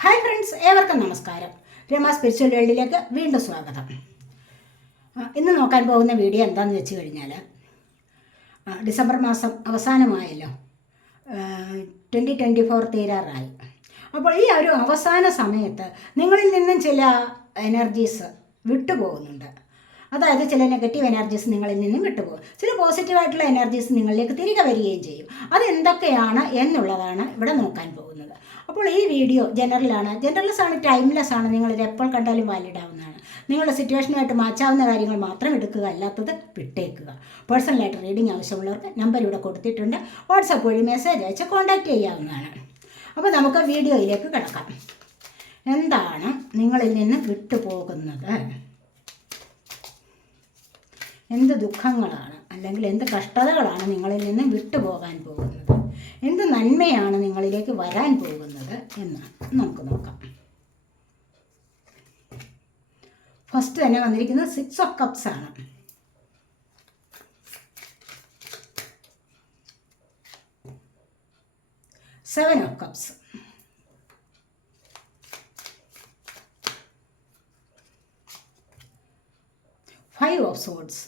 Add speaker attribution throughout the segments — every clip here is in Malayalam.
Speaker 1: ഹായ് ഫ്രണ്ട്സ് ഏവർക്കും നമസ്കാരം രമ സ്പിരിച്വൽ വേൾഡിലേക്ക് വീണ്ടും സ്വാഗതം ഇന്ന് നോക്കാൻ പോകുന്ന വീഡിയോ എന്താണെന്ന് വെച്ച് കഴിഞ്ഞാൽ ഡിസംബർ മാസം അവസാനമായല്ലോ ട്വൻ്റി ട്വൻ്റി ഫോർ തീരാറായി അപ്പോൾ ഈ ഒരു അവസാന സമയത്ത് നിങ്ങളിൽ നിന്നും ചില എനർജീസ് വിട്ടുപോകുന്നുണ്ട് അതായത് ചില നെഗറ്റീവ് എനർജീസ് നിങ്ങളിൽ നിന്നും വിട്ടുപോകും ചില പോസിറ്റീവായിട്ടുള്ള എനർജീസ് നിങ്ങളിലേക്ക് തിരികെ വരികയും ചെയ്യും അതെന്തൊക്കെയാണ് എന്നുള്ളതാണ് ഇവിടെ നോക്കാൻ പോകുന്നത് അപ്പോൾ ഈ വീഡിയോ ജനറലാണ് ജനറൽസ് ആണ് ടൈംലെസ് ആണ് നിങ്ങളിത് എപ്പോൾ കണ്ടാലും വാലിഡ് ആവുന്നതാണ് നിങ്ങളുടെ സിറ്റുവേഷനുമായിട്ട് മാച്ചാവുന്ന കാര്യങ്ങൾ മാത്രം എടുക്കുക അല്ലാത്തത് വിട്ടേക്കുക പേഴ്സണലായിട്ട് റീഡിംഗ് ആവശ്യമുള്ളവർക്ക് നമ്പർ ഇവിടെ കൊടുത്തിട്ടുണ്ട് വാട്സപ്പ് വഴി മെസ്സേജ് അയച്ച് കോൺടാക്റ്റ് ചെയ്യാവുന്നതാണ് അപ്പോൾ നമുക്ക് വീഡിയോയിലേക്ക് കിടക്കാം എന്താണ് നിങ്ങളിൽ നിന്ന് വിട്ടുപോകുന്നത് എന്ത് ദുഃഖങ്ങളാണ് അല്ലെങ്കിൽ എന്ത് കഷ്ടതകളാണ് നിങ്ങളിൽ നിന്ന് വിട്ടുപോകാൻ പോകുന്നത് എന്ത് നന്മയാണ് നിങ്ങളിലേക്ക് വരാൻ പോകുന്നത് എന്ന് നമുക്ക് നോക്കാം ഫസ്റ്റ് തന്നെ വന്നിരിക്കുന്നത് സിക്സ് ഓഫ് കപ്സ് ആണ് seven of cups five of swords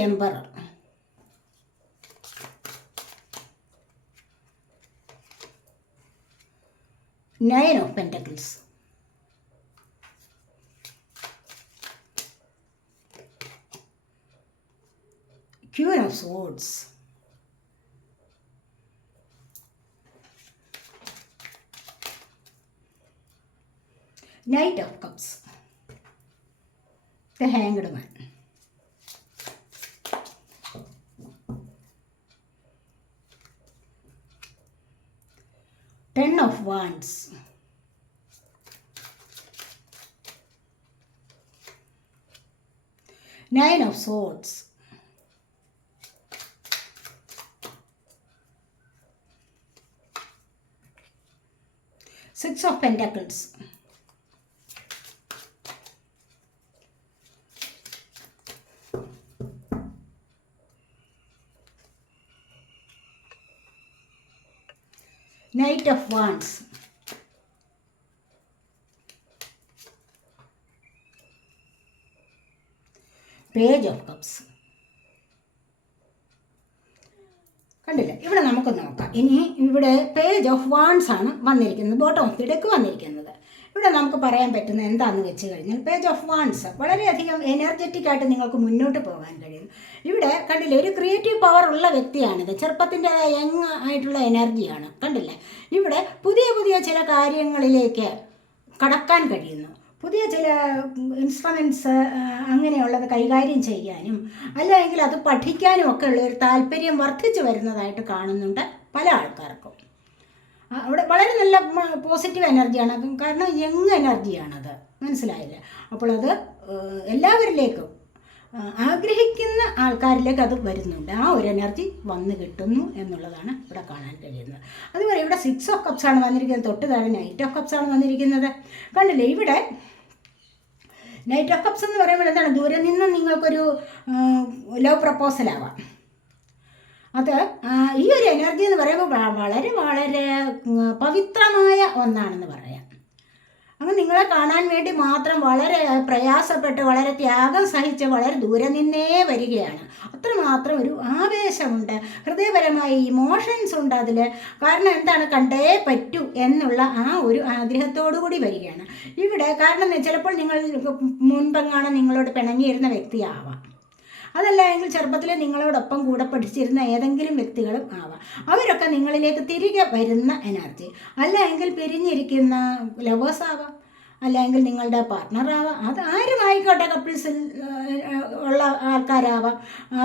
Speaker 1: Emperor. Nine of Pentacles. Queen of Swords. Knight of Cups. The Hanged One. Ten of Wands. Nine of Swords. Six of Pentacles. Knight of wands page of cups കണ്ടില്ല ഇവിടെ നമുക്ക് നോക്കാം ഇനി ഇവിടെ പേജ് ഓഫ് വാൺസ് ആണ് വന്നിരിക്കുന്നത് ബോട്ടം ഓഫ് ദി ഡെക്ക് വന്നിരിക്കുന്നത് ഇവിടെ നമുക്ക് പറയാൻ പറ്റുന്ന എന്താണെന്ന് വെച്ച് കഴിഞ്ഞാൽ പേജ് ഓഫ് വാൺസ് വളരെയധികം എനർജറ്റിക് ആയിട്ട് നിങ്ങൾക്ക് മുന്നോട്ട് പോകാൻ കഴിയും ഇവിടെ കണ്ടില്ലേ ഒരു ക്രിയേറ്റീവ് പവർ ഉള്ള വ്യക്തിയാണിത് ചെറുപ്പത്തിൻ്റെതായ യങ് ആയിട്ടുള്ള എനർജിയാണ് കണ്ടില്ലേ ഇവിടെ പുതിയ പുതിയ ചില കാര്യങ്ങളിലേക്ക് കടക്കാൻ കഴിയുന്നു പുതിയ ചില ഇൻസ്ട്രുമെൻറ്റ്സ് അങ്ങനെയുള്ളത് കൈകാര്യം ചെയ്യാനും അല്ലെങ്കിൽ അത് പഠിക്കാനും ഒക്കെ ഉള്ള ഒരു താല്പര്യം വർദ്ധിച്ചു വരുന്നതായിട്ട് കാണുന്നുണ്ട് പല ആൾക്കാർക്കും അവിടെ വളരെ നല്ല പോസിറ്റീവ് എനർജിയാണ് കാരണം യങ് എനർജിയാണത് മനസ്സിലായില്ല അപ്പോൾ അത് എല്ലാവരിലേക്കും ആഗ്രഹിക്കുന്ന ആൾക്കാരിലേക്ക് അത് വരുന്നുണ്ട് ആ ഒരു എനർജി വന്ന് കിട്ടുന്നു എന്നുള്ളതാണ് ഇവിടെ കാണാൻ കഴിയുന്നത് അതുപോലെ ഇവിടെ സിക്സ് ഓഫ് കപ്സ് ആണ് വന്നിരിക്കുന്നത് തൊട്ട് താഴെ നൈറ്റ് ഓഫ് കപ്സ് ആണ് വന്നിരിക്കുന്നത് കണ്ടില്ലേ ഇവിടെ നൈറ്റ് ഓഫ് കപ്സ് എന്ന് പറയുമ്പോൾ എന്താണ് ദൂരെ നിന്ന് നിങ്ങൾക്കൊരു ലവ് പ്രപ്പോസലാവാം അത് ഈ ഒരു എനർജി എന്ന് പറയുമ്പോൾ വളരെ വളരെ പവിത്രമായ ഒന്നാണെന്ന് പറയാം അപ്പം നിങ്ങളെ കാണാൻ വേണ്ടി മാത്രം വളരെ പ്രയാസപ്പെട്ട് വളരെ ത്യാഗം സഹിച്ച് വളരെ ദൂരെ നിന്നേ വരികയാണ് അത്രമാത്രം ഒരു ആവേശമുണ്ട് ഹൃദയപരമായ ഇമോഷൻസ് ഉണ്ട് അതിൽ കാരണം എന്താണ് കണ്ടേ പറ്റൂ എന്നുള്ള ആ ഒരു ആഗ്രഹത്തോടു കൂടി വരികയാണ് ഇവിടെ കാരണം ചിലപ്പോൾ നിങ്ങൾ മുൻപെങ്ങാണ് നിങ്ങളോട് പിണങ്ങിയിരുന്ന വ്യക്തിയാവാം അതല്ല എങ്കിൽ ചെറുപ്പത്തിൽ നിങ്ങളോടൊപ്പം കൂടെ പഠിച്ചിരുന്ന ഏതെങ്കിലും വ്യക്തികളും ആവാം അവരൊക്കെ നിങ്ങളിലേക്ക് തിരികെ വരുന്ന എനർജി അല്ല എങ്കിൽ പിരിഞ്ഞിരിക്കുന്ന ലവേഴ്സ് ആവാം അല്ലെങ്കിൽ നിങ്ങളുടെ പാർട്ട്ണറാവാം അത് ആരും ആയിക്കോട്ടെ കപ്പിൾസിൽ ഉള്ള ആൾക്കാരാവാം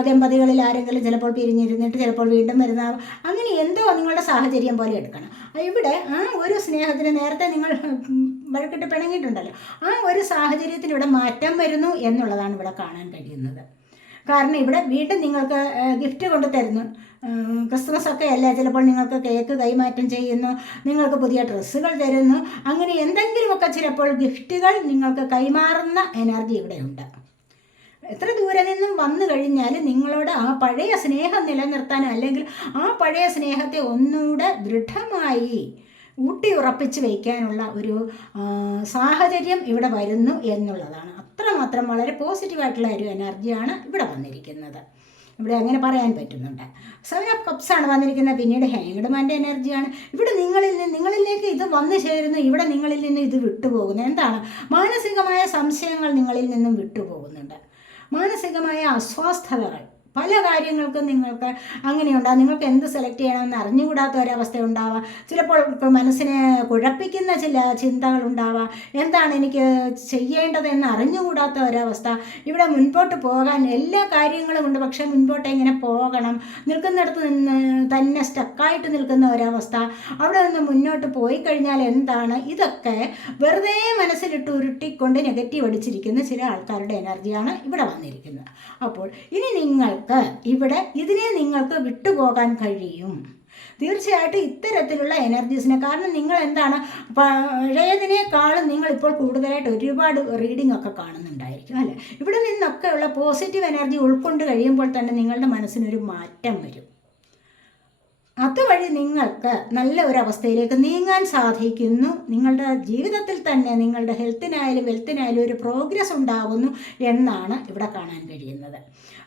Speaker 1: ദമ്പതികളിൽ ആരെങ്കിലും ചിലപ്പോൾ പിരിഞ്ഞിരുന്നിട്ട് ചിലപ്പോൾ വീണ്ടും വരുന്നതാവാം അങ്ങനെ എന്തോ നിങ്ങളുടെ സാഹചര്യം പോലെ എടുക്കണം ഇവിടെ ആ ഒരു സ്നേഹത്തിന് നേരത്തെ നിങ്ങൾ വഴക്കിട്ട് പിണങ്ങിയിട്ടുണ്ടല്ലോ ആ ഒരു സാഹചര്യത്തിനിവിടെ മാറ്റം വരുന്നു എന്നുള്ളതാണ് ഇവിടെ കാണാൻ കഴിയുന്നത് കാരണം ഇവിടെ വീണ്ടും നിങ്ങൾക്ക് ഗിഫ്റ്റ് കൊണ്ട് തരുന്നു ക്രിസ്മസ് ഒക്കെ അല്ല ചിലപ്പോൾ നിങ്ങൾക്ക് കേക്ക് കൈമാറ്റം ചെയ്യുന്നു നിങ്ങൾക്ക് പുതിയ ഡ്രസ്സുകൾ തരുന്നു അങ്ങനെ എന്തെങ്കിലുമൊക്കെ ചിലപ്പോൾ ഗിഫ്റ്റുകൾ നിങ്ങൾക്ക് കൈമാറുന്ന എനർജി ഇവിടെയുണ്ട് എത്ര ദൂരെ നിന്നും വന്നു കഴിഞ്ഞാൽ നിങ്ങളോട് ആ പഴയ സ്നേഹം നിലനിർത്താനോ അല്ലെങ്കിൽ ആ പഴയ സ്നേഹത്തെ ഒന്നുകൂടെ ദൃഢമായി ഊട്ടി ഉറപ്പിച്ച് വയ്ക്കാനുള്ള ഒരു സാഹചര്യം ഇവിടെ വരുന്നു എന്നുള്ളതാണ് അത്രമാത്രം വളരെ പോസിറ്റീവായിട്ടുള്ള ഒരു എനർജിയാണ് ഇവിടെ വന്നിരിക്കുന്നത് ഇവിടെ അങ്ങനെ പറയാൻ പറ്റുന്നുണ്ട് സെവൻ ഓഫ് കപ്സ് ആണ് വന്നിരിക്കുന്നത് പിന്നീട് ഹാങ്ഡ്മാൻ്റെ എനർജിയാണ് ഇവിടെ നിങ്ങളിൽ നിന്ന് നിങ്ങളിലേക്ക് ഇത് വന്നു ചേരുന്നു ഇവിടെ നിങ്ങളിൽ നിന്ന് ഇത് വിട്ടുപോകുന്നു എന്താണ് മാനസികമായ സംശയങ്ങൾ നിങ്ങളിൽ നിന്നും വിട്ടുപോകുന്നുണ്ട് മാനസികമായ അസ്വസ്ഥതകൾ പല കാര്യങ്ങൾക്കും നിങ്ങൾക്ക് അങ്ങനെ നിങ്ങൾക്ക് എന്ത് സെലക്ട് ചെയ്യണമെന്ന് അറിഞ്ഞുകൂടാത്ത ഒരവസ്ഥ ഉണ്ടാവാം ചിലപ്പോൾ മനസ്സിനെ കുഴപ്പിക്കുന്ന ചില ചിന്തകൾ ഉണ്ടാവാം എന്താണ് എനിക്ക് ചെയ്യേണ്ടത് എന്ന് അറിഞ്ഞുകൂടാത്ത ഒരവസ്ഥ ഇവിടെ മുൻപോട്ട് പോകാൻ എല്ലാ കാര്യങ്ങളും ഉണ്ട് പക്ഷേ മുൻപോട്ട് എങ്ങനെ പോകണം നിൽക്കുന്നിടത്ത് നിന്ന് തന്നെ സ്റ്റക്കായിട്ട് നിൽക്കുന്ന ഒരവസ്ഥ അവിടെ നിന്ന് മുന്നോട്ട് പോയി കഴിഞ്ഞാൽ എന്താണ് ഇതൊക്കെ വെറുതെ മനസ്സിലിട്ട് ഉരുട്ടിക്കൊണ്ട് നെഗറ്റീവ് അടിച്ചിരിക്കുന്ന ചില ആൾക്കാരുടെ എനർജിയാണ് ഇവിടെ വന്നിരിക്കുന്നത് അപ്പോൾ ഇനി നിങ്ങൾ നിങ്ങൾക്ക് ഇവിടെ ഇതിനെ നിങ്ങൾക്ക് വിട്ടുപോകാൻ കഴിയും തീർച്ചയായിട്ടും ഇത്തരത്തിലുള്ള എനർജീസിനെ കാരണം നിങ്ങൾ എന്താണ് പഴയതിനേക്കാളും നിങ്ങൾ ഇപ്പോൾ കൂടുതലായിട്ട് ഒരുപാട് റീഡിംഗ് ഒക്കെ കാണുന്നുണ്ടായിരിക്കും അല്ലേ ഇവിടെ നിന്നൊക്കെയുള്ള പോസിറ്റീവ് എനർജി ഉൾക്കൊണ്ട് കഴിയുമ്പോൾ തന്നെ നിങ്ങളുടെ മനസ്സിനൊരു മാറ്റം വരും അതുവഴി നിങ്ങൾക്ക് നല്ല ഒരു അവസ്ഥയിലേക്ക് നീങ്ങാൻ സാധിക്കുന്നു നിങ്ങളുടെ ജീവിതത്തിൽ തന്നെ നിങ്ങളുടെ ഹെൽത്തിനായാലും വെൽത്തിനായാലും ഒരു പ്രോഗ്രസ് ഉണ്ടാകുന്നു എന്നാണ് ഇവിടെ കാണാൻ കഴിയുന്നത്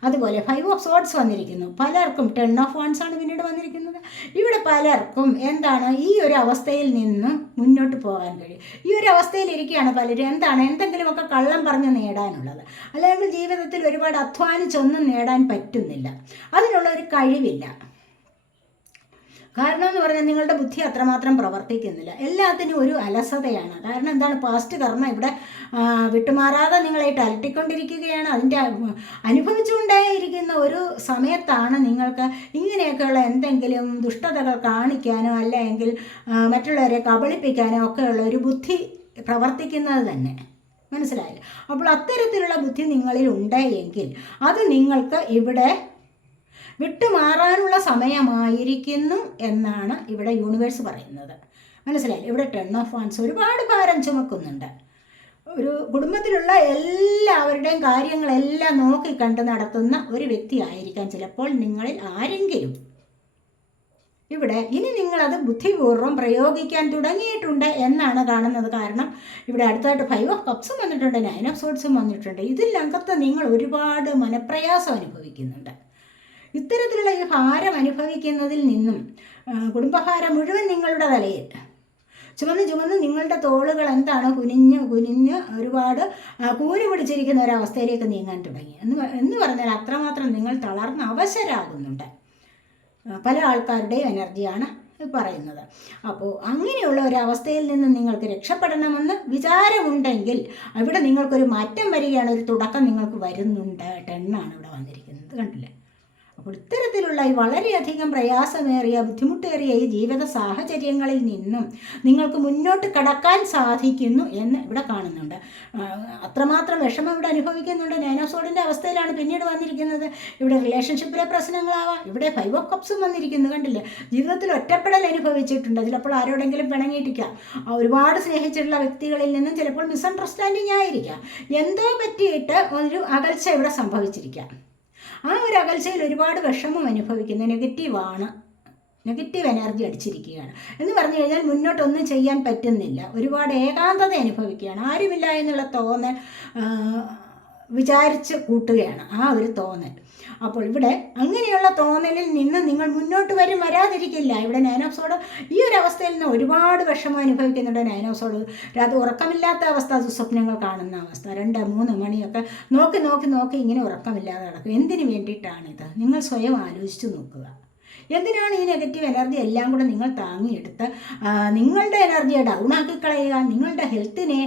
Speaker 1: അതുപോലെ ഫൈവ് ഓഫ് സോട്ട്സ് വന്നിരിക്കുന്നു പലർക്കും ടെൺ ഓഫ് വൺസ് ആണ് പിന്നീട് വന്നിരിക്കുന്നത് ഇവിടെ പലർക്കും എന്താണ് ഈ ഒരു അവസ്ഥയിൽ നിന്ന് മുന്നോട്ട് പോകാൻ കഴിയും ഈ ഒരു അവസ്ഥയിൽ ഇരിക്കുകയാണ് പലരും എന്താണ് എന്തെങ്കിലുമൊക്കെ കള്ളം പറഞ്ഞ് നേടാനുള്ളത് അല്ലെങ്കിൽ ജീവിതത്തിൽ ഒരുപാട് അധ്വാനിച്ചൊന്നും നേടാൻ പറ്റുന്നില്ല അതിനുള്ള ഒരു കഴിവില്ല കാരണം എന്ന് പറഞ്ഞാൽ നിങ്ങളുടെ ബുദ്ധി അത്രമാത്രം പ്രവർത്തിക്കുന്നില്ല എല്ലാത്തിനും ഒരു അലസതയാണ് കാരണം എന്താണ് പാസ്റ്റ് കർമ്മ ഇവിടെ വിട്ടുമാറാതെ നിങ്ങളായിട്ട് അലട്ടിക്കൊണ്ടിരിക്കുകയാണ് അതിൻ്റെ അനുഭവിച്ചുകൊണ്ടേയിരിക്കുന്ന ഒരു സമയത്താണ് നിങ്ങൾക്ക് ഇങ്ങനെയൊക്കെയുള്ള എന്തെങ്കിലും ദുഷ്ടതകൾ കാണിക്കാനോ അല്ലെങ്കിൽ മറ്റുള്ളവരെ കബളിപ്പിക്കാനോ ഒക്കെയുള്ള ഒരു ബുദ്ധി പ്രവർത്തിക്കുന്നത് തന്നെ മനസ്സിലായില്ല അപ്പോൾ അത്തരത്തിലുള്ള ബുദ്ധി നിങ്ങളിൽ ഉണ്ടെങ്കിൽ അത് നിങ്ങൾക്ക് ഇവിടെ വിട്ടുമാറാനുള്ള സമയമായിരിക്കുന്നു എന്നാണ് ഇവിടെ യൂണിവേഴ്സ് പറയുന്നത് മനസ്സിലായി ഇവിടെ ടെൺ ഓഫ് വാൻസ് ഒരുപാട് ഭാരം ചുമക്കുന്നുണ്ട് ഒരു കുടുംബത്തിലുള്ള എല്ലാവരുടെയും കാര്യങ്ങളെല്ലാം നോക്കിക്കണ്ട് നടത്തുന്ന ഒരു വ്യക്തിയായിരിക്കാം ചിലപ്പോൾ നിങ്ങളിൽ ആരെങ്കിലും ഇവിടെ ഇനി നിങ്ങളത് ബുദ്ധിപൂർവ്വം പ്രയോഗിക്കാൻ തുടങ്ങിയിട്ടുണ്ട് എന്നാണ് കാണുന്നത് കാരണം ഇവിടെ അടുത്തായിട്ട് ഫൈവ് ഓഫ് കപ്സും വന്നിട്ടുണ്ട് നയൻ ഓഫ് സോഡ്സും വന്നിട്ടുണ്ട് ഇതിലകത്ത് നിങ്ങൾ ഒരുപാട് മനപ്രയാസം അനുഭവിക്കുന്നുണ്ട് ഇത്തരത്തിലുള്ള ഈ ഭാരം അനുഭവിക്കുന്നതിൽ നിന്നും കുടുംബഭാരം മുഴുവൻ നിങ്ങളുടെ തലയിൽ ചുമന്ന് ചുമന്ന് നിങ്ങളുടെ തോളുകൾ എന്താണ് കുനിഞ്ഞ് കുനിഞ്ഞ് ഒരുപാട് കൂരി പിടിച്ചിരിക്കുന്ന ഒരവസ്ഥയിലേക്ക് നീങ്ങാൻ തുടങ്ങി എന്ന് എന്ന് പറഞ്ഞാൽ അത്രമാത്രം നിങ്ങൾ തളർന്ന് അവശരാകുന്നുണ്ട് പല ആൾക്കാരുടെയും എനർജിയാണ് പറയുന്നത് അപ്പോൾ അങ്ങനെയുള്ള ഒരവസ്ഥയിൽ നിന്ന് നിങ്ങൾക്ക് രക്ഷപ്പെടണമെന്ന് വിചാരമുണ്ടെങ്കിൽ അവിടെ നിങ്ങൾക്കൊരു മാറ്റം വരികയാണ് ഒരു തുടക്കം നിങ്ങൾക്ക് വരുന്നുണ്ട് ടെണ്ണാണ് ഇവിടെ വന്നിരിക്കുന്നത് കണ്ടില്ലേ അപ്പോൾ ഇത്തരത്തിലുള്ള ഈ വളരെയധികം പ്രയാസമേറിയ ബുദ്ധിമുട്ടേറിയ ഈ ജീവിത സാഹചര്യങ്ങളിൽ നിന്നും നിങ്ങൾക്ക് മുന്നോട്ട് കടക്കാൻ സാധിക്കുന്നു എന്ന് ഇവിടെ കാണുന്നുണ്ട് അത്രമാത്രം വിഷമം ഇവിടെ അനുഭവിക്കുന്നുണ്ട് നൈനോസോഡിൻ്റെ അവസ്ഥയിലാണ് പിന്നീട് വന്നിരിക്കുന്നത് ഇവിടെ റിലേഷൻഷിപ്പിലെ പ്രശ്നങ്ങളാവാം ഇവിടെ ഫൈവ് ഓഫ് കപ്സും വന്നിരിക്കുന്നു കണ്ടില്ലേ ജീവിതത്തിൽ ഒറ്റപ്പെടൽ അനുഭവിച്ചിട്ടുണ്ട് ചിലപ്പോൾ ആരോടെങ്കിലും പിണങ്ങിയിട്ടിരിക്കാം ഒരുപാട് സ്നേഹിച്ചിട്ടുള്ള വ്യക്തികളിൽ നിന്നും ചിലപ്പോൾ മിസ്അണ്ടർസ്റ്റാൻഡിങ് ആയിരിക്കാം എന്തോ പറ്റിയിട്ട് ഒരു അകൽച്ച ഇവിടെ സംഭവിച്ചിരിക്കാം ആ ഒരു അകൽച്ചയിൽ ഒരുപാട് വിഷമം അനുഭവിക്കുന്നു നെഗറ്റീവാണ് നെഗറ്റീവ് എനർജി അടിച്ചിരിക്കുകയാണ് എന്ന് പറഞ്ഞു കഴിഞ്ഞാൽ മുന്നോട്ടൊന്നും ചെയ്യാൻ പറ്റുന്നില്ല ഒരുപാട് ഏകാന്തത അനുഭവിക്കുകയാണ് ആരുമില്ല എന്നുള്ള തോന്നൽ വിചാരിച്ച് കൂട്ടുകയാണ് ആ ഒരു തോന്നൽ അപ്പോൾ ഇവിടെ അങ്ങനെയുള്ള തോന്നലിൽ നിന്ന് നിങ്ങൾ മുന്നോട്ട് വരും വരാതിരിക്കില്ല ഇവിടെ നൈനോപ്സോട് ഈ ഒരു അവസ്ഥയിൽ നിന്ന് ഒരുപാട് വിഷമം അനുഭവിക്കുന്നുണ്ട് നൈനോപ്സോട് രാത്രി ഉറക്കമില്ലാത്ത അവസ്ഥ ദുസ്വപ്നങ്ങൾ കാണുന്ന അവസ്ഥ രണ്ട് മൂന്ന് മണിയൊക്കെ നോക്കി നോക്കി നോക്കി ഇങ്ങനെ ഉറക്കമില്ലാതെ കിടക്കും എന്തിനു വേണ്ടിയിട്ടാണിത് നിങ്ങൾ സ്വയം ആലോചിച്ച് നോക്കുക എന്തിനാണ് ഈ നെഗറ്റീവ് എനർജി എല്ലാം കൂടെ നിങ്ങൾ താങ്ങിയെടുത്ത് നിങ്ങളുടെ എനർജിയെ ഡൗൺ ആക്കി കളയുക നിങ്ങളുടെ ഹെൽത്തിനെ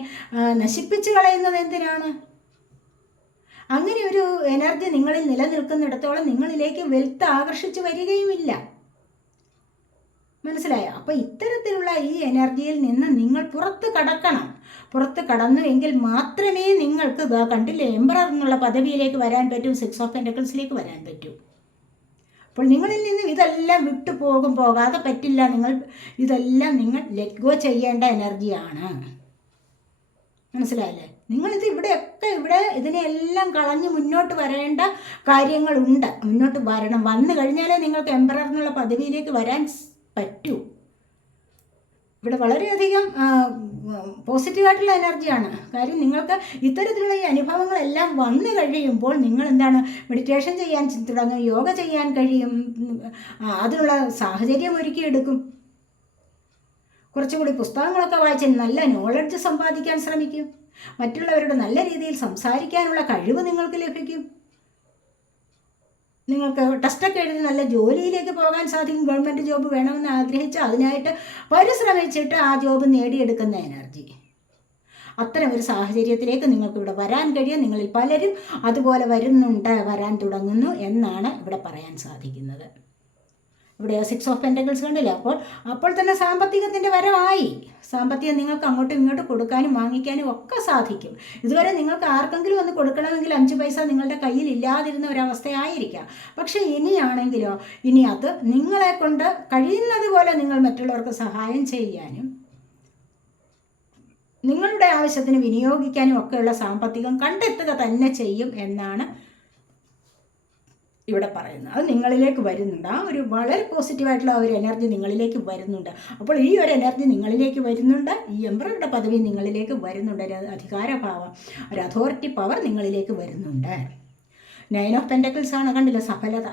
Speaker 1: നശിപ്പിച്ച് കളയുന്നത് എന്തിനാണ് അങ്ങനെ ഒരു എനർജി നിങ്ങളിൽ നിലനിൽക്കുന്നിടത്തോളം നിങ്ങളിലേക്ക് വെൽത്ത് ആകർഷിച്ചു വരികയുമില്ല മനസ്സിലായോ അപ്പോൾ ഇത്തരത്തിലുള്ള ഈ എനർജിയിൽ നിന്ന് നിങ്ങൾ പുറത്ത് കടക്കണം പുറത്ത് കടന്നു എങ്കിൽ മാത്രമേ നിങ്ങൾക്ക് കണ്ടില്ലേ എംബറർ എന്നുള്ള പദവിയിലേക്ക് വരാൻ പറ്റൂ സിക്സ് ഓഫ് എൻഡക്കിൾസിലേക്ക് വരാൻ പറ്റൂ അപ്പോൾ നിങ്ങളിൽ നിന്നും ഇതെല്ലാം വിട്ടു പോകും പോകാതെ പറ്റില്ല നിങ്ങൾ ഇതെല്ലാം നിങ്ങൾ ലെറ്റ് ഗോ ചെയ്യേണ്ട എനർജിയാണ് മനസ്സിലായല്ലേ നിങ്ങളിത് ഇവിടെയൊക്കെ ഇവിടെ ഇതിനെയെല്ലാം കളഞ്ഞ് മുന്നോട്ട് വരേണ്ട കാര്യങ്ങളുണ്ട് മുന്നോട്ട് വരണം വന്നു കഴിഞ്ഞാലേ നിങ്ങൾക്ക് എംബറർ എന്നുള്ള പദവിയിലേക്ക് വരാൻ പറ്റൂ ഇവിടെ വളരെയധികം പോസിറ്റീവായിട്ടുള്ള എനർജിയാണ് കാര്യം നിങ്ങൾക്ക് ഇത്തരത്തിലുള്ള ഈ അനുഭവങ്ങളെല്ലാം വന്നു കഴിയുമ്പോൾ നിങ്ങൾ എന്താണ് മെഡിറ്റേഷൻ ചെയ്യാൻ തുടങ്ങും യോഗ ചെയ്യാൻ കഴിയും അതിനുള്ള സാഹചര്യം ഒരുക്കിയെടുക്കും കുറച്ചുകൂടി പുസ്തകങ്ങളൊക്കെ വായിച്ച് നല്ല നോളജ് സമ്പാദിക്കാൻ ശ്രമിക്കും മറ്റുള്ളവരോട് നല്ല രീതിയിൽ സംസാരിക്കാനുള്ള കഴിവ് നിങ്ങൾക്ക് ലഭിക്കും നിങ്ങൾക്ക് ടെസ്റ്റൊക്കെ എഴുതി നല്ല ജോലിയിലേക്ക് പോകാൻ സാധിക്കും ഗവൺമെൻറ് ജോബ് വേണമെന്ന് ആഗ്രഹിച്ച് അതിനായിട്ട് പരിശ്രമിച്ചിട്ട് ആ ജോബ് നേടിയെടുക്കുന്ന എനർജി അത്തരം ഒരു സാഹചര്യത്തിലേക്ക് നിങ്ങൾക്ക് ഇവിടെ വരാൻ കഴിയും നിങ്ങളിൽ പലരും അതുപോലെ വരുന്നുണ്ട് വരാൻ തുടങ്ങുന്നു എന്നാണ് ഇവിടെ പറയാൻ സാധിക്കുന്നത് ഇവിടെ സിക്സ് ഓഫ് പെൻറ്റക്കിൾസ് കണ്ടില്ല അപ്പോൾ അപ്പോൾ തന്നെ സാമ്പത്തികത്തിൻ്റെ വരവായി സാമ്പത്തികം നിങ്ങൾക്ക് അങ്ങോട്ടും ഇങ്ങോട്ടും കൊടുക്കാനും വാങ്ങിക്കാനും ഒക്കെ സാധിക്കും ഇതുവരെ നിങ്ങൾക്ക് ആർക്കെങ്കിലും ഒന്ന് കൊടുക്കണമെങ്കിൽ അഞ്ച് പൈസ നിങ്ങളുടെ കയ്യിൽ ഇല്ലാതിരുന്ന ഒരവസ്ഥയായിരിക്കാം പക്ഷേ ഇനിയാണെങ്കിലോ ഇനി അത് നിങ്ങളെ കൊണ്ട് കഴിയുന്നത് പോലെ നിങ്ങൾ മറ്റുള്ളവർക്ക് സഹായം ചെയ്യാനും നിങ്ങളുടെ ആവശ്യത്തിന് വിനിയോഗിക്കാനും ഒക്കെയുള്ള സാമ്പത്തികം കണ്ടെത്തുക തന്നെ ചെയ്യും എന്നാണ് ഇവിടെ പറയുന്നത് അത് നിങ്ങളിലേക്ക് വരുന്നുണ്ട് ആ ഒരു വളരെ പോസിറ്റീവായിട്ടുള്ള ഒരു എനർജി നിങ്ങളിലേക്ക് വരുന്നുണ്ട് അപ്പോൾ ഈ ഒരു എനർജി നിങ്ങളിലേക്ക് വരുന്നുണ്ട് ഈ എംബ്രോയുടെ പദവി നിങ്ങളിലേക്ക് വരുന്നുണ്ട് ഒരു അധികാരഭാവം ഒരു അതോറിറ്റി പവർ നിങ്ങളിലേക്ക് വരുന്നുണ്ട് നയൻ ഓഫ് പെൻഡക്കിൾസ് ആണ് കണ്ടില്ല സഫലത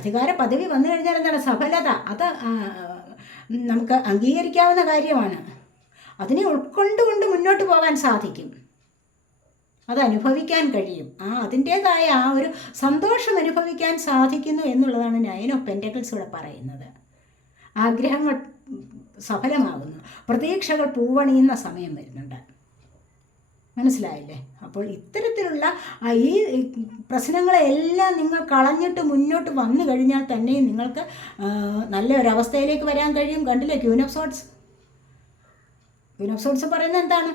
Speaker 1: അധികാര പദവി വന്നു കഴിഞ്ഞാൽ എന്താണ് സഫലത അത് നമുക്ക് അംഗീകരിക്കാവുന്ന കാര്യമാണ് അതിനെ ഉൾക്കൊണ്ടുകൊണ്ട് മുന്നോട്ട് പോകാൻ സാധിക്കും അത് അനുഭവിക്കാൻ കഴിയും ആ അതിൻ്റെതായ ആ ഒരു സന്തോഷം അനുഭവിക്കാൻ സാധിക്കുന്നു എന്നുള്ളതാണ് നയൻ ഓഫ് പെൻറ്റക്കിൾസ് ഇവിടെ പറയുന്നത് ആഗ്രഹങ്ങൾ സഫലമാകുന്നു പ്രതീക്ഷകൾ പൂവണിയുന്ന സമയം വരുന്നുണ്ട് മനസ്സിലായില്ലേ അപ്പോൾ ഇത്തരത്തിലുള്ള ഈ പ്രശ്നങ്ങളെല്ലാം നിങ്ങൾ കളഞ്ഞിട്ട് മുന്നോട്ട് വന്നു കഴിഞ്ഞാൽ തന്നെ നിങ്ങൾക്ക് നല്ല ഒരവസ്ഥയിലേക്ക് വരാൻ കഴിയും കണ്ടില്ലേ ക്യൂനോപ്സോട്സ് ക്യൂനോപ്സോട്സ് പറയുന്നത് എന്താണ്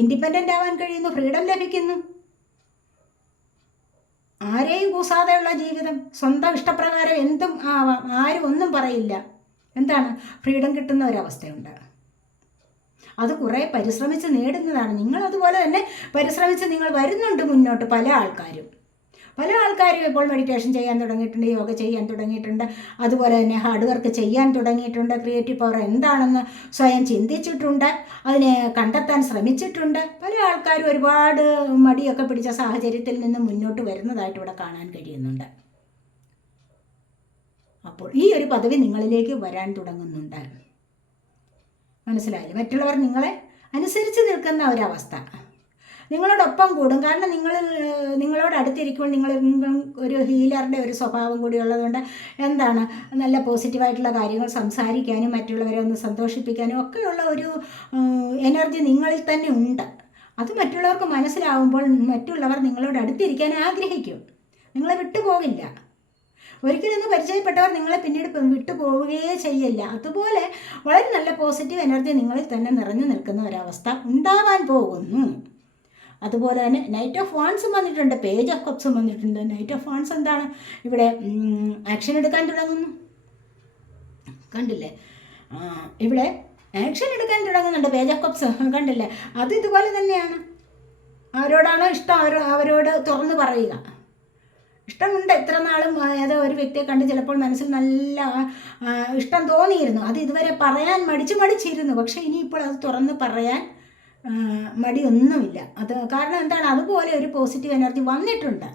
Speaker 1: ഇൻഡിപെൻഡൻ്റ് ആവാൻ കഴിയുന്നു ഫ്രീഡം ലഭിക്കുന്നു ആരെയും കൂസാതെയുള്ള ജീവിതം സ്വന്തം ഇഷ്ടപ്രകാരം എന്തും ആവാം ആരും ഒന്നും പറയില്ല എന്താണ് ഫ്രീഡം കിട്ടുന്ന ഒരവസ്ഥയുണ്ട് അത് കുറേ പരിശ്രമിച്ച് നേടുന്നതാണ് നിങ്ങൾ അതുപോലെ തന്നെ പരിശ്രമിച്ച് നിങ്ങൾ വരുന്നുണ്ട് മുന്നോട്ട് പല ആൾക്കാരും പല ആൾക്കാരും ഇപ്പോൾ മെഡിറ്റേഷൻ ചെയ്യാൻ തുടങ്ങിയിട്ടുണ്ട് യോഗ ചെയ്യാൻ തുടങ്ങിയിട്ടുണ്ട് അതുപോലെ തന്നെ ഹാർഡ് വർക്ക് ചെയ്യാൻ തുടങ്ങിയിട്ടുണ്ട് ക്രിയേറ്റീവ് പവർ എന്താണെന്ന് സ്വയം ചിന്തിച്ചിട്ടുണ്ട് അതിനെ കണ്ടെത്താൻ ശ്രമിച്ചിട്ടുണ്ട് പല ആൾക്കാരും ഒരുപാട് മടിയൊക്കെ പിടിച്ച സാഹചര്യത്തിൽ നിന്ന് മുന്നോട്ട് വരുന്നതായിട്ട് ഇവിടെ കാണാൻ കഴിയുന്നുണ്ട് അപ്പോൾ ഈ ഒരു പദവി നിങ്ങളിലേക്ക് വരാൻ തുടങ്ങുന്നുണ്ട് മനസ്സിലായില്ലേ മറ്റുള്ളവർ നിങ്ങളെ അനുസരിച്ച് നിൽക്കുന്ന ഒരവസ്ഥ നിങ്ങളോടൊപ്പം കൂടും കാരണം നിങ്ങൾ നിങ്ങളോട് അടുത്തിരിക്കുമ്പോൾ നിങ്ങൾ ഒരു ഹീലറുടെ ഒരു സ്വഭാവം കൂടി ഉള്ളതുകൊണ്ട് എന്താണ് നല്ല പോസിറ്റീവായിട്ടുള്ള കാര്യങ്ങൾ സംസാരിക്കാനും മറ്റുള്ളവരെ ഒന്ന് സന്തോഷിപ്പിക്കാനും ഒക്കെയുള്ള ഒരു എനർജി നിങ്ങളിൽ തന്നെ ഉണ്ട് അത് മറ്റുള്ളവർക്ക് മനസ്സിലാവുമ്പോൾ മറ്റുള്ളവർ നിങ്ങളോട് അടുത്തിരിക്കാൻ ആഗ്രഹിക്കും നിങ്ങളെ വിട്ടുപോകില്ല ഒരിക്കലൊന്ന് പരിചയപ്പെട്ടവർ നിങ്ങളെ പിന്നീട് വിട്ടുപോവുകയേ ചെയ്യില്ല അതുപോലെ വളരെ നല്ല പോസിറ്റീവ് എനർജി നിങ്ങളിൽ തന്നെ നിറഞ്ഞു നിൽക്കുന്ന ഒരവസ്ഥ ഉണ്ടാവാൻ പോകുന്നു അതുപോലെ തന്നെ നൈറ്റ് ഓഫ് വാൺസും വന്നിട്ടുണ്ട് പേജ് ഓഫ് കപ്സും വന്നിട്ടുണ്ട് നൈറ്റ് ഓഫ് വാൺസ് എന്താണ് ഇവിടെ ആക്ഷൻ എടുക്കാൻ തുടങ്ങുന്നു കണ്ടില്ലേ ഇവിടെ ആക്ഷൻ എടുക്കാൻ തുടങ്ങുന്നുണ്ട് പേജ് ഓഫ് കപ്സ് കണ്ടില്ലേ അത് ഇതുപോലെ തന്നെയാണ് അവരോടാണോ ഇഷ്ടം അവർ അവരോട് തുറന്ന് പറയുക ഇഷ്ടമുണ്ട് എത്ര നാളും അതായത് ഒരു വ്യക്തിയെ കണ്ട് ചിലപ്പോൾ മനസ്സിൽ നല്ല ഇഷ്ടം തോന്നിയിരുന്നു അത് ഇതുവരെ പറയാൻ മടിച്ച് മടിച്ചിരുന്നു പക്ഷേ ഇനിയിപ്പോൾ അത് തുറന്ന് പറയാൻ മടിയൊന്നുമില്ല അത് കാരണം എന്താണ് അതുപോലെ ഒരു പോസിറ്റീവ് എനർജി വന്നിട്ടുണ്ട്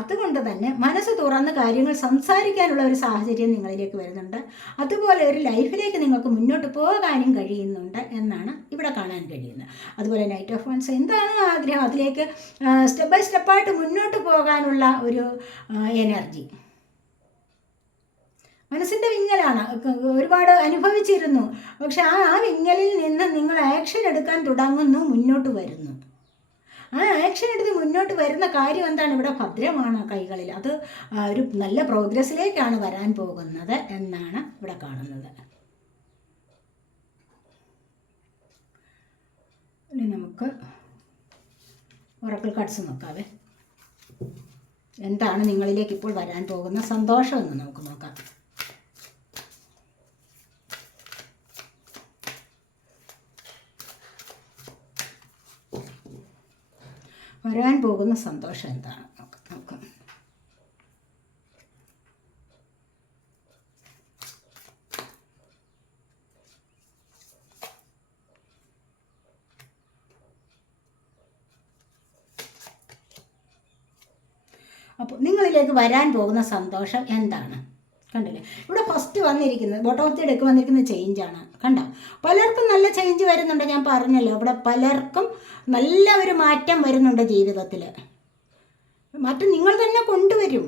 Speaker 1: അതുകൊണ്ട് തന്നെ മനസ്സ് തുറന്ന് കാര്യങ്ങൾ സംസാരിക്കാനുള്ള ഒരു സാഹചര്യം നിങ്ങളിലേക്ക് വരുന്നുണ്ട് അതുപോലെ ഒരു ലൈഫിലേക്ക് നിങ്ങൾക്ക് മുന്നോട്ട് പോകാനും കഴിയുന്നുണ്ട് എന്നാണ് ഇവിടെ കാണാൻ കഴിയുന്നത് അതുപോലെ നൈറ്റ് ഓഫ് വൺസ് എന്താണ് ആഗ്രഹം അതിലേക്ക് സ്റ്റെപ്പ് ബൈ സ്റ്റെപ്പായിട്ട് മുന്നോട്ട് പോകാനുള്ള ഒരു എനർജി മനസ്സിൻ്റെ വിങ്ങലാണ് ഒരുപാട് അനുഭവിച്ചിരുന്നു പക്ഷെ ആ ആ വിങ്ങലിൽ നിന്ന് നിങ്ങൾ ആക്ഷൻ എടുക്കാൻ തുടങ്ങുന്നു മുന്നോട്ട് വരുന്നു ആ ആക്ഷൻ എടുത്ത് മുന്നോട്ട് വരുന്ന കാര്യം എന്താണ് ഇവിടെ ഭദ്രമാണ് കൈകളിൽ അത് ഒരു നല്ല പ്രോഗ്രസ്സിലേക്കാണ് വരാൻ പോകുന്നത് എന്നാണ് ഇവിടെ കാണുന്നത് ഇനി നമുക്ക് ഉറക്കൽ കട്സ് നോക്കാവേ എന്താണ് നിങ്ങളിലേക്ക് ഇപ്പോൾ വരാൻ പോകുന്ന സന്തോഷമെന്ന് നമുക്ക് വരാൻ പോകുന്ന സന്തോഷം എന്താണ് നമുക്ക് അപ്പോൾ നിങ്ങളിലേക്ക് വരാൻ പോകുന്ന സന്തോഷം എന്താണ് കണ്ടില്ലേ ഇവിടെ ഫസ്റ്റ് വന്നിരിക്കുന്നത് ബോട്ടോമത്തെ എടുക്ക് ചേഞ്ച് ചേഞ്ചാണ് കണ്ടോ പലർക്കും നല്ല ചേഞ്ച് വരുന്നുണ്ട് ഞാൻ പറഞ്ഞല്ലോ ഇവിടെ പലർക്കും നല്ല ഒരു മാറ്റം വരുന്നുണ്ട് ജീവിതത്തിൽ മാറ്റം നിങ്ങൾ തന്നെ കൊണ്ടുവരും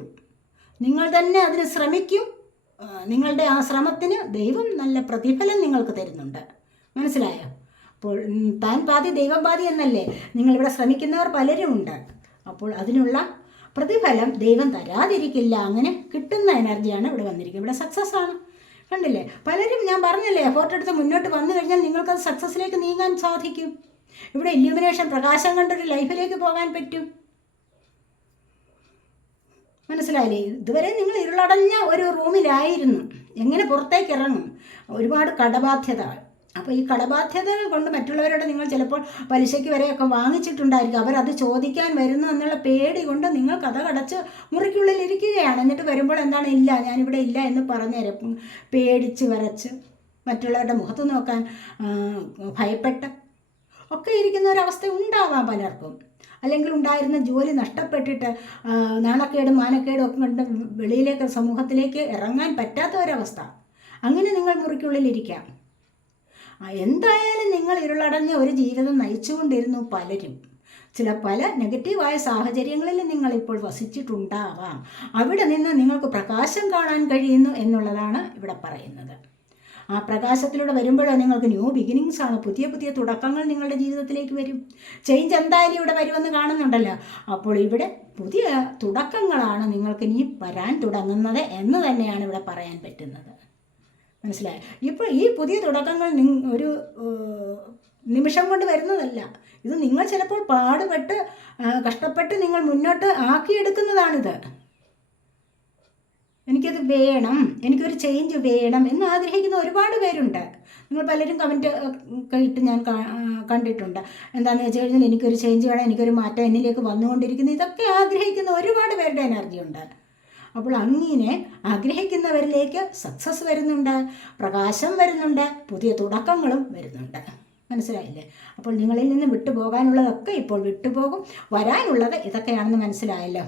Speaker 1: നിങ്ങൾ തന്നെ അതിന് ശ്രമിക്കും നിങ്ങളുടെ ആ ശ്രമത്തിന് ദൈവം നല്ല പ്രതിഫലം നിങ്ങൾക്ക് തരുന്നുണ്ട് മനസ്സിലായോ അപ്പോൾ താൻ പാതി ദൈവം പാതി എന്നല്ലേ നിങ്ങളിവിടെ ശ്രമിക്കുന്നവർ പലരും ഉണ്ട് അപ്പോൾ അതിനുള്ള പ്രതിഫലം ദൈവം തരാതിരിക്കില്ല അങ്ങനെ കിട്ടുന്ന എനർജിയാണ് ഇവിടെ വന്നിരിക്കുന്നത് ഇവിടെ സക്സസ് ആണ് കണ്ടില്ലേ പലരും ഞാൻ പറഞ്ഞല്ലേ എഫോർട്ട് എടുത്ത് മുന്നോട്ട് വന്നു കഴിഞ്ഞാൽ നിങ്ങൾക്കത് സക്സസ്സിലേക്ക് നീങ്ങാൻ സാധിക്കും ഇവിടെ ഇല്യൂമിനേഷൻ പ്രകാശം കണ്ടൊരു ലൈഫിലേക്ക് പോകാൻ പറ്റും മനസ്സിലായില്ലേ ഇതുവരെ നിങ്ങൾ ഇരുളടഞ്ഞ ഒരു റൂമിലായിരുന്നു എങ്ങനെ പുറത്തേക്ക് ഇറങ്ങും ഒരുപാട് കടബാധ്യത അപ്പോൾ ഈ കടബാധ്യത കൊണ്ട് മറ്റുള്ളവരോട് നിങ്ങൾ ചിലപ്പോൾ പലിശയ്ക്ക് വരെയൊക്കെ വാങ്ങിച്ചിട്ടുണ്ടായിരിക്കും അവരത് ചോദിക്കാൻ വരുന്നു എന്നുള്ള പേടി കൊണ്ട് നിങ്ങൾ കഥ കടച്ച് മുറിക്കുള്ളിൽ ഇരിക്കുകയാണ് എന്നിട്ട് വരുമ്പോൾ എന്താണ് ഇല്ല ഞാനിവിടെ ഇല്ല എന്ന് പറഞ്ഞുതരും പേടിച്ച് വരച്ച് മറ്റുള്ളവരുടെ മുഖത്ത് നോക്കാൻ ഭയപ്പെട്ട ഒക്കെ ഇരിക്കുന്ന ഒരവസ്ഥ ഉണ്ടാവാം പലർക്കും അല്ലെങ്കിൽ ഉണ്ടായിരുന്ന ജോലി നഷ്ടപ്പെട്ടിട്ട് നാണക്കേടും മാനക്കേടും ഒക്കെ കൊണ്ട് വെളിയിലേക്ക് സമൂഹത്തിലേക്ക് ഇറങ്ങാൻ പറ്റാത്ത ഒരവസ്ഥ അങ്ങനെ നിങ്ങൾ മുറിക്കുള്ളിലിരിക്കാം എന്തായാലും നിങ്ങൾ ഇരുളടഞ്ഞ ഒരു ജീവിതം നയിച്ചുകൊണ്ടിരുന്നു പലരും ചില പല നെഗറ്റീവായ സാഹചര്യങ്ങളിൽ നിങ്ങൾ ഇപ്പോൾ വസിച്ചിട്ടുണ്ടാവാം അവിടെ നിന്ന് നിങ്ങൾക്ക് പ്രകാശം കാണാൻ കഴിയുന്നു എന്നുള്ളതാണ് ഇവിടെ പറയുന്നത് ആ പ്രകാശത്തിലൂടെ വരുമ്പോഴോ നിങ്ങൾക്ക് ന്യൂ ബിഗിനിങ്സ് ആണ് പുതിയ പുതിയ തുടക്കങ്ങൾ നിങ്ങളുടെ ജീവിതത്തിലേക്ക് വരും ചേഞ്ച് എന്തായാലും ഇവിടെ വരുമെന്ന് കാണുന്നുണ്ടല്ലോ അപ്പോൾ ഇവിടെ പുതിയ തുടക്കങ്ങളാണ് നിങ്ങൾക്ക് ഇനി വരാൻ തുടങ്ങുന്നത് എന്ന് തന്നെയാണ് ഇവിടെ പറയാൻ പറ്റുന്നത് മനസ്സിലായ ഇപ്പോൾ ഈ പുതിയ തുടക്കങ്ങൾ ഒരു നിമിഷം കൊണ്ട് വരുന്നതല്ല ഇത് നിങ്ങൾ ചിലപ്പോൾ പാടുപെട്ട് കഷ്ടപ്പെട്ട് നിങ്ങൾ മുന്നോട്ട് ആക്കിയെടുക്കുന്നതാണിത് എനിക്കത് വേണം എനിക്കൊരു ചേഞ്ച് വേണം എന്ന് ആഗ്രഹിക്കുന്ന ഒരുപാട് പേരുണ്ട് നിങ്ങൾ പലരും കമൻറ്റ് ഒക്കെ ഇട്ട് ഞാൻ കണ്ടിട്ടുണ്ട് എന്താണെന്ന് വെച്ച് കഴിഞ്ഞാൽ എനിക്കൊരു ചേഞ്ച് വേണം എനിക്കൊരു മാറ്റം എന്നിലേക്ക് വന്നുകൊണ്ടിരിക്കുന്നു ഇതൊക്കെ ആഗ്രഹിക്കുന്ന ഒരുപാട് പേരുടെ എനർജി ഉണ്ട് അപ്പോൾ അങ്ങിനെ ആഗ്രഹിക്കുന്നവരിലേക്ക് സക്സസ് വരുന്നുണ്ട് പ്രകാശം വരുന്നുണ്ട് പുതിയ തുടക്കങ്ങളും വരുന്നുണ്ട് മനസ്സിലായില്ലേ അപ്പോൾ നിങ്ങളിൽ നിന്ന് വിട്ടുപോകാനുള്ളതൊക്കെ ഇപ്പോൾ വിട്ടുപോകും വരാനുള്ളത് ഇതൊക്കെയാണെന്ന് മനസ്സിലായല്ലോ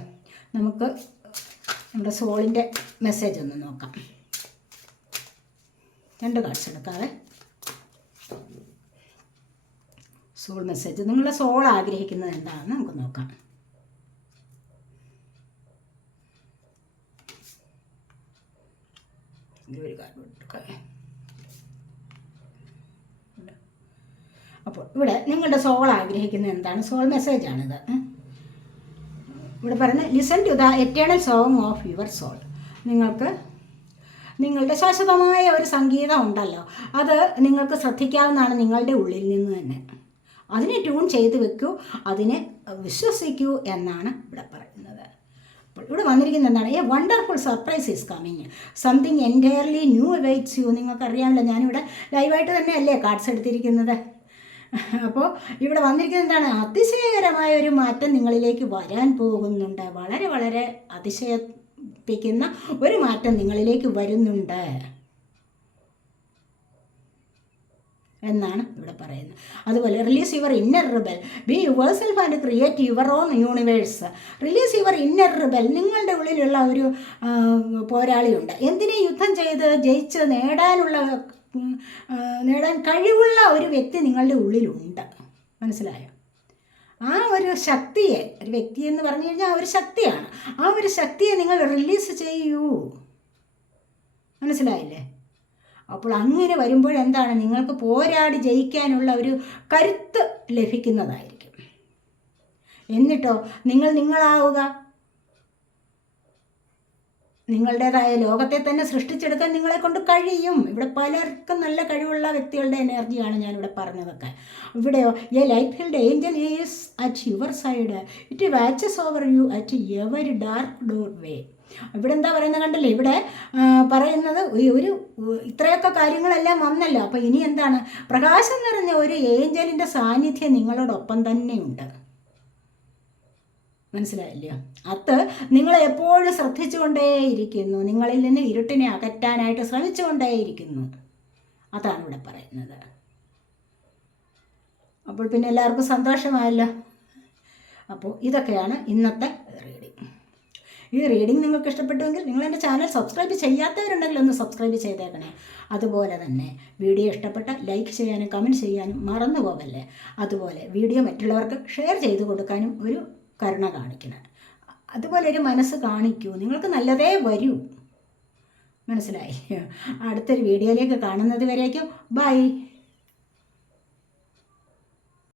Speaker 1: നമുക്ക് നമ്മുടെ സോളിൻ്റെ മെസ്സേജ് ഒന്ന് നോക്കാം രണ്ട് കാഴ്ച എടുക്കാതെ സോൾ മെസ്സേജ് നിങ്ങളുടെ സോൾ ആഗ്രഹിക്കുന്നത് എന്താണെന്ന് നമുക്ക് നോക്കാം ഇതിൻ്റെ ഒരു കാര്യം എടുക്കാം അപ്പോൾ ഇവിടെ നിങ്ങളുടെ സോൾ ആഗ്രഹിക്കുന്നത് എന്താണ് സോൾ മെസ്സേജാണിത് ഇവിടെ പറയുന്നത് listen to the eternal song of your soul നിങ്ങൾക്ക് നിങ്ങളുടെ ശാശ്വതമായ ഒരു സംഗീതം ഉണ്ടല്ലോ അത് നിങ്ങൾക്ക് ശ്രദ്ധിക്കാവുന്നതാണ് നിങ്ങളുടെ ഉള്ളിൽ നിന്ന് തന്നെ അതിനെ ട്യൂൺ ചെയ്ത് വെക്കൂ അതിനെ വിശ്വസിക്കൂ എന്നാണ് ഇവിടെ പറയുന്നത് അപ്പോൾ ഇവിടെ വന്നിരിക്കുന്നത് എന്താണ് a wonderful surprise is coming something entirely new waits you നിങ്ങൾക്കറിയാമല്ലോ ഞാനിവിടെ ലൈവായിട്ട് തന്നെയല്ലേ കാർഡ്സ് എടുത്തിരിക്കുന്നത് അപ്പോൾ ഇവിടെ വന്നിരിക്കുന്നത് എന്താണ് അതിശയകരമായ ഒരു മാറ്റം നിങ്ങളിലേക്ക് വരാൻ പോകുന്നുണ്ട് വളരെ വളരെ അതിശയിപ്പിക്കുന്ന ഒരു മാറ്റം നിങ്ങളിലേക്ക് വരുന്നുണ്ട് എന്നാണ് ഇവിടെ പറയുന്നത് അതുപോലെ release your inner rebel be your self and create your own universe release your inner rebel നിങ്ങളുടെ ഉള്ളിലുള്ള ഒരു പോരാളിയുണ്ട് എന്തിനെ യുദ്ധം ചെയ്ത് ജയിച്ച് നേടാനുള്ള നേടാൻ കഴിവുള്ള ഒരു വ്യക്തി നിങ്ങളുടെ ഉള്ളിലുണ്ട് മനസ്സിലായോ ആ ഒരു ശക്തിയെ ഒരു വ്യക്തി എന്ന് പറഞ്ഞു കഴിഞ്ഞാൽ ആ ഒരു ശക്തിയാണ് ആ ഒരു ശക്തിയെ നിങ്ങൾ റിലീസ് ചെയ്യൂ മനസ്സിലായില്ലേ അപ്പോൾ അങ്ങനെ വരുമ്പോഴെന്താണ് നിങ്ങൾക്ക് പോരാടി ജയിക്കാനുള്ള ഒരു കരുത്ത് ലഭിക്കുന്നതായിരിക്കും എന്നിട്ടോ നിങ്ങൾ നിങ്ങളാവുക നിങ്ങളുടേതായ ലോകത്തെ തന്നെ സൃഷ്ടിച്ചെടുക്കാൻ നിങ്ങളെ കൊണ്ട് കഴിയും ഇവിടെ പലർക്കും നല്ല കഴിവുള്ള വ്യക്തികളുടെ എനർജിയാണ് ഞാനിവിടെ പറഞ്ഞതൊക്കെ ഇവിടെയോ a life field angel is at your side it watches over you at ever dark doorway ഇവിടെ എന്താ പറയുന്നത് കണ്ടില്ലേ ഇവിടെ പറയുന്നത് ഒരു ഇത്രയൊക്കെ കാര്യങ്ങളെല്ലാം വന്നല്ലോ അപ്പോൾ ഇനി എന്താണ് പ്രകാശം നിറഞ്ഞ ഒരു ഏഞ്ചലിൻ്റെ സാന്നിധ്യം നിങ്ങളോടൊപ്പം തന്നെയുണ്ട് മനസ്സിലായില്ലയോ അത് നിങ്ങൾ എപ്പോഴും ശ്രദ്ധിച്ചുകൊണ്ടേയിരിക്കുന്നു നിങ്ങളിൽ നിന്ന് ഇരുട്ടിനെ അകറ്റാനായിട്ട് ശ്രമിച്ചുകൊണ്ടേയിരിക്കുന്നു അതാണ് ഇവിടെ പറയുന്നത് അപ്പോൾ പിന്നെ എല്ലാവർക്കും സന്തോഷമായല്ലോ അപ്പോൾ ഇതൊക്കെയാണ് ഇന്നത്തെ ഈ റീഡിംഗ് നിങ്ങൾക്ക് ഇഷ്ടപ്പെട്ടുവെങ്കിൽ നിങ്ങൾ എൻ്റെ ചാനൽ സബ്സ്ക്രൈബ് ചെയ്യാത്തവരുണ്ടെങ്കിൽ ഒന്ന് സബ്സ്ക്രൈബ് ചെയ്തേക്കണേ അതുപോലെ തന്നെ വീഡിയോ ഇഷ്ടപ്പെട്ട ലൈക്ക് ചെയ്യാനും കമൻറ്റ് ചെയ്യാനും മറന്നു പോകല്ലേ അതുപോലെ വീഡിയോ മറ്റുള്ളവർക്ക് ഷെയർ ചെയ്ത് കൊടുക്കാനും ഒരു കരുണ കാണിക്കണം അതുപോലെ ഒരു മനസ്സ് കാണിക്കൂ നിങ്ങൾക്ക് നല്ലതേ വരൂ മനസ്സിലായി അടുത്തൊരു വീഡിയോയിലേക്ക് കാണുന്നത് വരേക്കും ബൈ